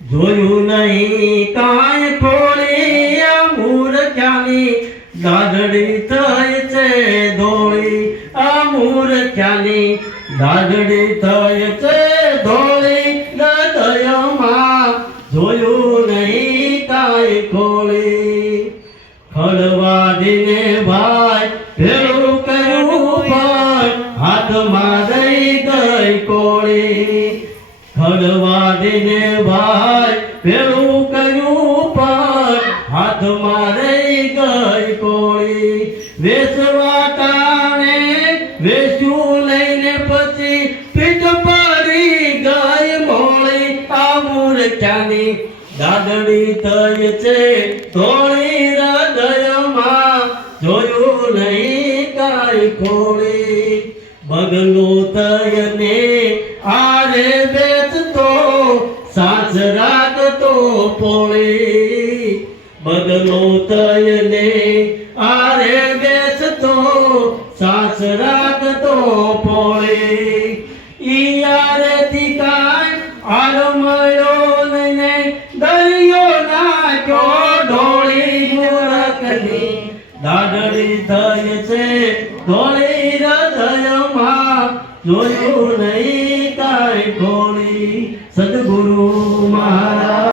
જોયું નહીં કાંઈ ખોળી આ મૂર્ખ્યાની દાઢડી થઈ છે ધોળી આ મૂર્ખ્યાની દાઢડી થઈ છે ધોળી હૃદયમાં જોયું નહીં કાંઈ ખોળી ખડવાડીને ભાઈ ભેળું કર્યું ભાઈ હાથમાં દઈ ગઈ કોળી ખડવાડીને ભાઈ ભેળું કર્યું ભાઈ હાથમાં રહી ગઈ કોળી વેચવા ટાણે વેચ્યું લઈને પછી પીઠ પડી ગઈ મોળી આ મૂર્ખ્યાની દાદડી થઈ છે ધોળી હૃદયમાં જોયું નહીં કાંઈ ખોળી બગલો થઈને આરે બેસતો સાસ રાખતો પોળી બગલો થઈને આરે બેસતો સાસ રાખતો પોળી ઈ આરેથી કાંઈ આરમયો નહીં દરિયો નાખ્યો ઢોળી મૂરખની દાઢડી થઈ છે ધોળી હૃદયમાં જોયું નહીં કાંઈ ખોળી સદગુરુ